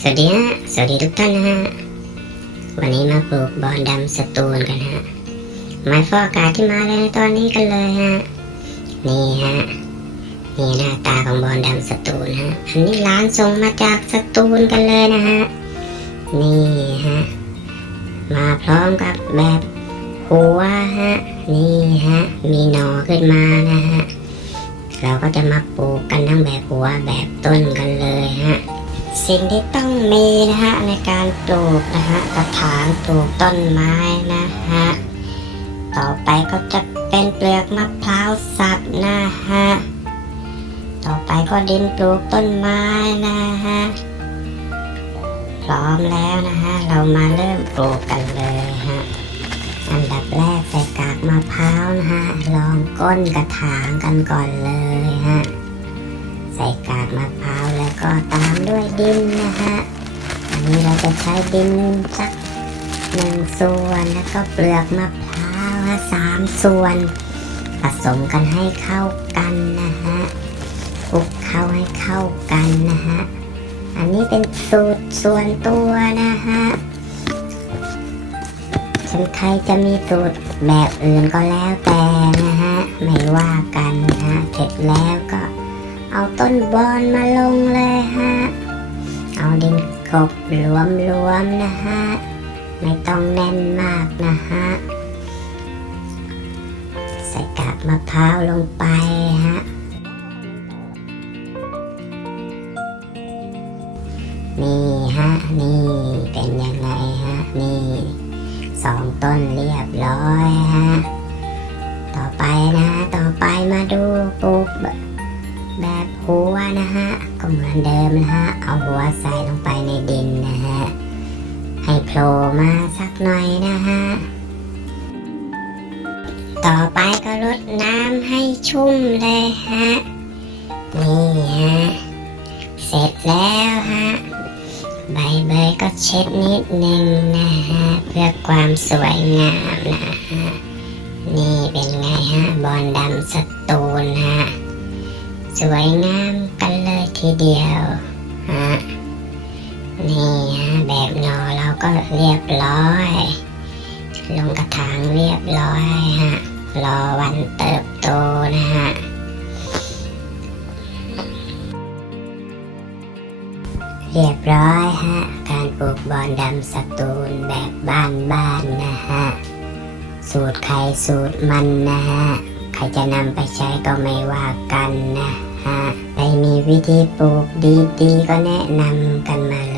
สวัสดีฮะ สวัสดีทุกท่านนะฮะ วันนี้มาปลูกบอนดำสตูลกันฮะ ไม้ฟอกอากาศที่มาเลยตอนนี้กันเลยฮะ นี่ฮะ นี่หน้าตาของบอนดำสตูลฮะ อันนี้ร้านส่งมาจากสตูลกันเลยนะฮะ นี่ฮะ มาพร้อมกับแบบหัวฮะ นี่ฮะ มีหนอขึ้นมานะฮะ เราก็จะมาปลูกกันทั้งแบบหัวแบบต้นกันเลยฮะ สิ่งที่ต้องมีนะฮะในการปลูกนะฮะกระถางปลูกต้นไม้นะฮะต่อไปก็จะเป็นเปลือกมะพร้าวสับนะฮะต่อไปก็ดินปลูกต้นไม้นะฮะพร้อมแล้วนะฮะเรามาเริ่มปลูกกันเลยฮะอันดับแรกใส่กากมะพร้าวนะฮะลองก้นกระถางกันก่อนเลยฮะ ใส่กากมะพร้าวแล้วก็ตามด้วยดินนะฮะ อันนี้เราจะใช้ดินสักหนึ่งส่วนแล้วก็เปลือกมะพร้าวสามส่วน ผสมกันให้เข้ากันนะฮะคลุกเข้าให้เข้ากันนะฮะ อันนี้เป็นสูตรส่วนตัวนะฮะฉันใครจะมีสูตรแบบอื่นก็แล้วแต่นะฮะ ไม่ว่ากันนะฮะ เสร็จแล้วก็ เอาต้นบอนมาลงเลยฮะ เอาดินกบรวมๆนะฮะ ไม่ต้องแน่นมากนะฮะ ใส่กากมะพร้าวลงไปฮะ นี่ฮะ นี่เป็นยังไงฮะ นี่สองต้นเรียบร้อยฮะ ต่อไปนะ ต่อไปมาดูปลูก แบบหัวนะฮะ ก็เหมือนเดิมนะฮะ เอาหัวใส่ลงไปในดินนะฮะ ให้โผล่มาสักหน่อยนะฮะ ต่อไปก็รดน้ำให้ชุ่มเลยฮะ นี่ฮะ เสร็จแล้วฮะ ใบเบยก็เช็ดนิดนึงนะฮะ เพื่อความสวยงามนะฮะ นี่เป็นไงฮะ บอลดำสตูลฮะ สวยงามกันเลยทีเดียวฮะนี่ฮะแบบนอเราก็เรียบร้อย ลงกระถางเรียบร้อยฮะรอวันเติบโตนะฮะเรียบร้อยฮะ การปลูกบอนดำสตูลแบบบ้านๆนะฮะ สูตรใครสูตรมันนะฮะ ใครจะนำไปใช้ก็ไม่ว่ากันนะ ฮะใครมีวิธีปลูกดีๆ ก็แนะนำกันมาเลย